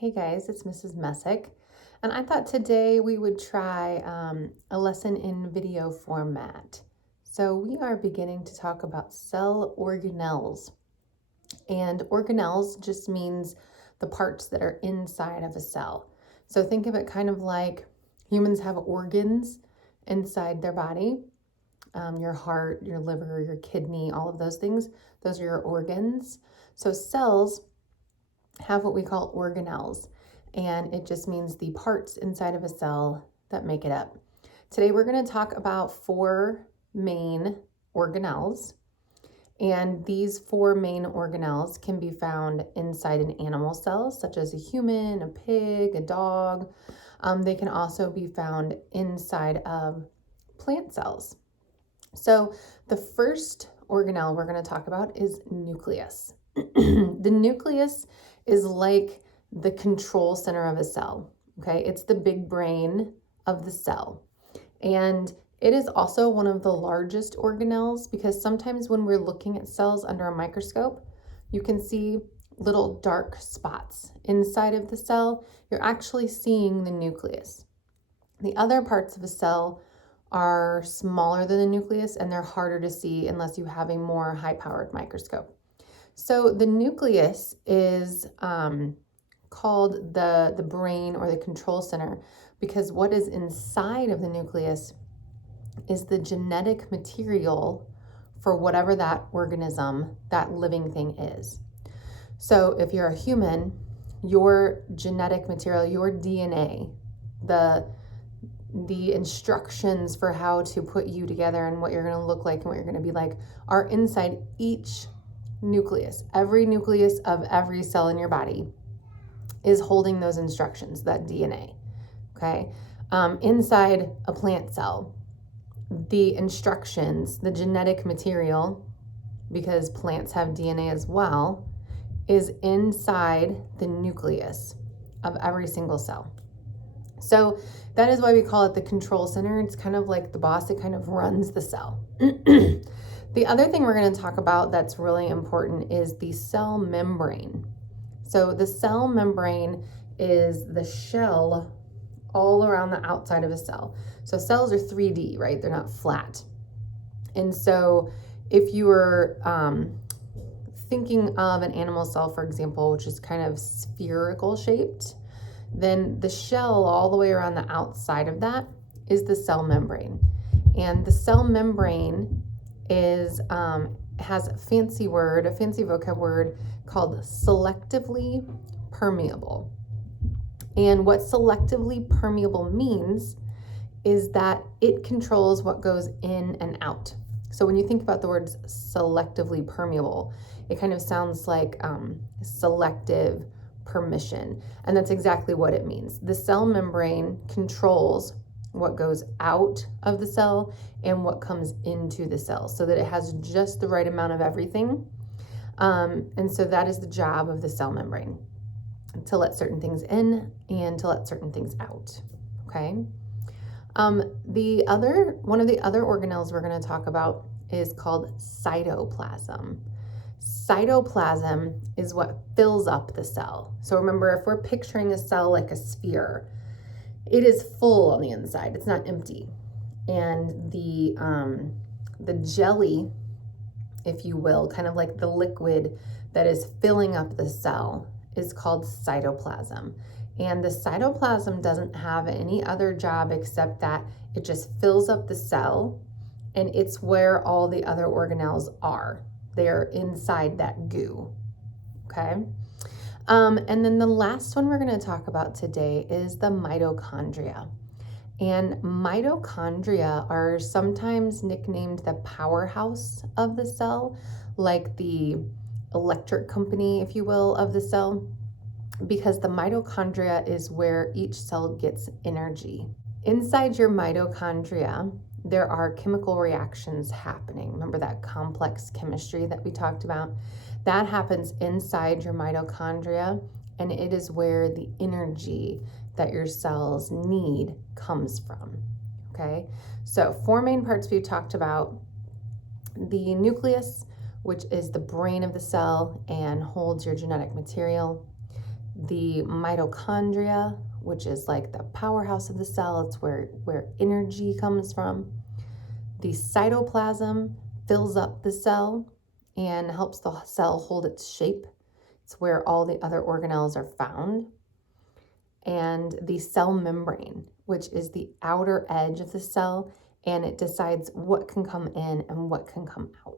Hey guys, it's Mrs. Messick, and I thought today we would try a lesson in video format. So we are beginning to talk about cell organelles, and organelles just means the parts that are inside of a cell. So think of it kind of like humans have organs inside their body, your heart, your liver, your kidney, all of those things. Those are your organs. So cells have what we call organelles, and it just means the parts inside of a cell that make it up. Today we're going to talk about four main organelles, and these four main organelles can be found inside an animal cell, such as a human, a pig, a dog. They can also be found inside of plant cells. So the first organelle we're going to talk about is nucleus. The nucleus is like the control center of a cell, okay? It's the big brain of the cell. And it is also one of the largest organelles because sometimes when we're looking at cells under a microscope, you can see little dark spots inside of the cell. You're actually seeing the nucleus. The other parts of a cell are smaller than the nucleus and they're harder to see unless you have a more high-powered microscope. So the nucleus is called the brain or the control center because what is inside of the nucleus is the genetic material for whatever that organism, that living thing is. So if you're a human, your genetic material, your DNA, the instructions for how to put you together and what you're going to look like and what you're going to be like are inside each nucleus. Every nucleus of every cell in your body is holding those instructions, that DNA, okay? Inside a plant cell, the instructions, the genetic material, because plants have DNA as well, is inside the nucleus of every single cell. So that is why we call it the control center. It's kind of like the boss. It kind of runs the cell. The other thing we're going to talk about that's really important is the cell membrane. So the cell membrane is the shell all around the outside of a cell. So cells are 3D, right? They're not flat. And so if you were thinking of an animal cell, for example, which is kind of spherical shaped, then the shell all the way around the outside of that is the cell membrane. And the cell membrane is has a fancy vocab word called selectively permeable. And what selectively permeable means is that it controls what goes in and out. So when you think about the words selectively permeable, it kind of sounds like selective permission. And that's exactly what it means. The cell membrane controls what goes out of the cell and what comes into the cell so that it has just the right amount of everything. And so that is the job of the cell membrane, to let certain things in and to let certain things out, okay? One of the other organelles we're going to talk about is called cytoplasm. Cytoplasm is what fills up the cell. So remember, if we're picturing a cell like a sphere, it is full on the inside. It's not empty. And the jelly, if you will, kind of like the liquid that is filling up the cell, is called cytoplasm. And the cytoplasm doesn't have any other job except that it just fills up the cell, and it's where all the other organelles are. They're inside that goo, okay? And then the last one we're going to talk about today is the mitochondria. And mitochondria are sometimes nicknamed the powerhouse of the cell, like the electric company, if you will, of the cell, because the mitochondria is where each cell gets energy. Inside your mitochondria, there are chemical reactions happening. Remember that complex chemistry that we talked about? That happens inside your mitochondria, and it is where the energy that your cells need comes from, okay? So 4 main parts we've talked about: the nucleus, which is the brain of the cell and holds your genetic material; The mitochondria, which is like the powerhouse of the cell, it's where energy comes from. The cytoplasm fills up the cell and helps the cell hold its shape. It's where all the other organelles are found. And the cell membrane, which is the outer edge of the cell, and it decides what can come in and what can come out.